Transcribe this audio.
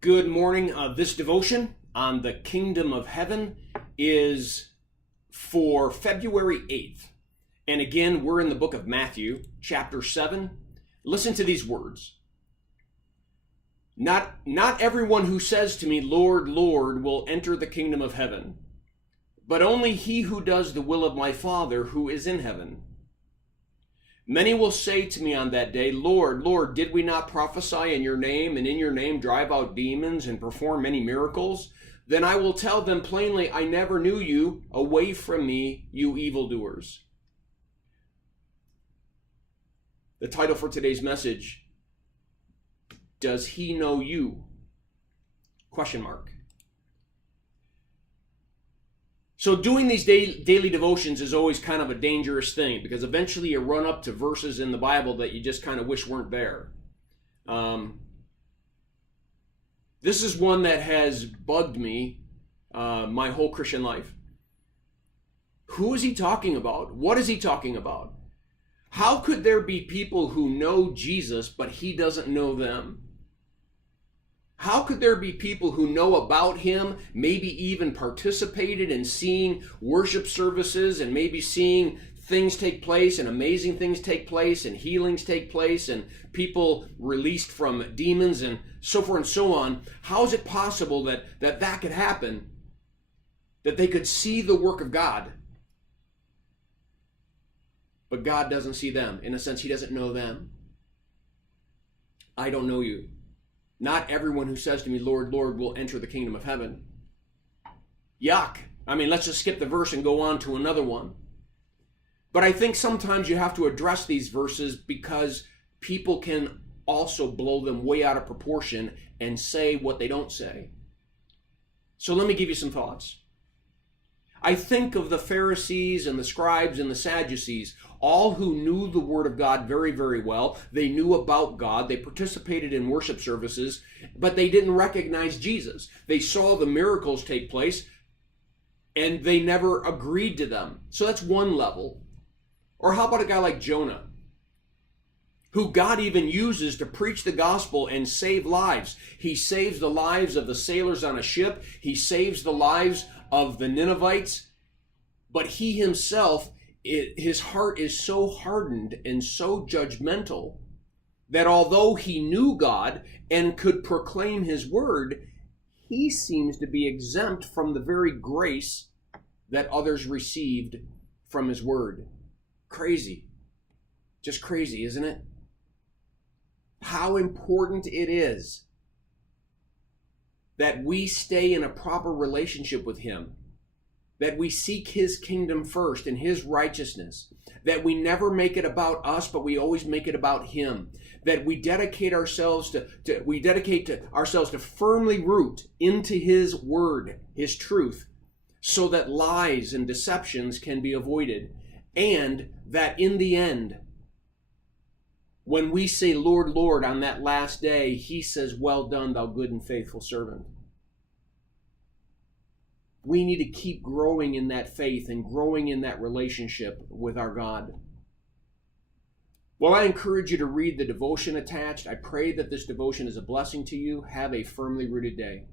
Good morning. This devotion on the kingdom of heaven is for February 8th. And again, we're in the book of Matthew, chapter 7. Listen to these words. Not everyone who says to me, Lord, Lord, will enter the kingdom of heaven, but only he who does the will of my Father who is in heaven. Many will say to me on that day, Lord, Lord, did we not prophesy in your name, and in your name drive out demons and perform many miracles? Then I will tell them plainly, I never knew you. Away from me, you evildoers. The title for today's message, Does he know you? Question mark. So doing these daily devotions is always kind of a dangerous thing, because eventually you run up to verses in the Bible that you just kind of wish weren't there. This is one that has bugged me my whole Christian life. Who is he talking about? What is he talking about? How could there be people who know Jesus, but he doesn't know them? How could there be people who know about him, maybe even participated in seeing worship services and maybe seeing things take place and amazing things take place and healings take place and people released from demons and so forth and so on? How is it possible that could happen, that they could see the work of God, but God doesn't see them? In a sense, he doesn't know them. I don't know you. Not everyone who says to me, Lord, Lord, will enter the kingdom of heaven. Yuck. I mean, let's just skip the verse and go on to another one. But I think sometimes you have to address these verses because people can also blow them way out of proportion and say what they don't say. So let me give you some thoughts. I think of the Pharisees and the scribes and the Sadducees, all who knew the Word of God very, very well. They knew about God. They participated in worship services, but they didn't recognize Jesus. They saw the miracles take place, and they never agreed to them. So that's one level. Or how about a guy like Jonah, who God even uses to preach the gospel and save lives? He saves the lives of the sailors on a ship. He saves the lives of the Ninevites, but he himself, his heart is so hardened and so judgmental that although he knew God and could proclaim his word, he seems to be exempt from the very grace that others received from his word. Crazy. Just crazy, isn't it? How important it is that we stay in a proper relationship with him, that we seek his kingdom first and his righteousness, that we never make it about us, but we always make it about him, that we dedicate ourselves to firmly root into his word, his truth, so that lies and deceptions can be avoided, and that in the end, when we say, Lord, Lord, on that last day, he says, well done, thou good and faithful servant. We need to keep growing in that faith and growing in that relationship with our God. Well, I encourage you to read the devotion attached. I pray that this devotion is a blessing to you. Have a firmly rooted day.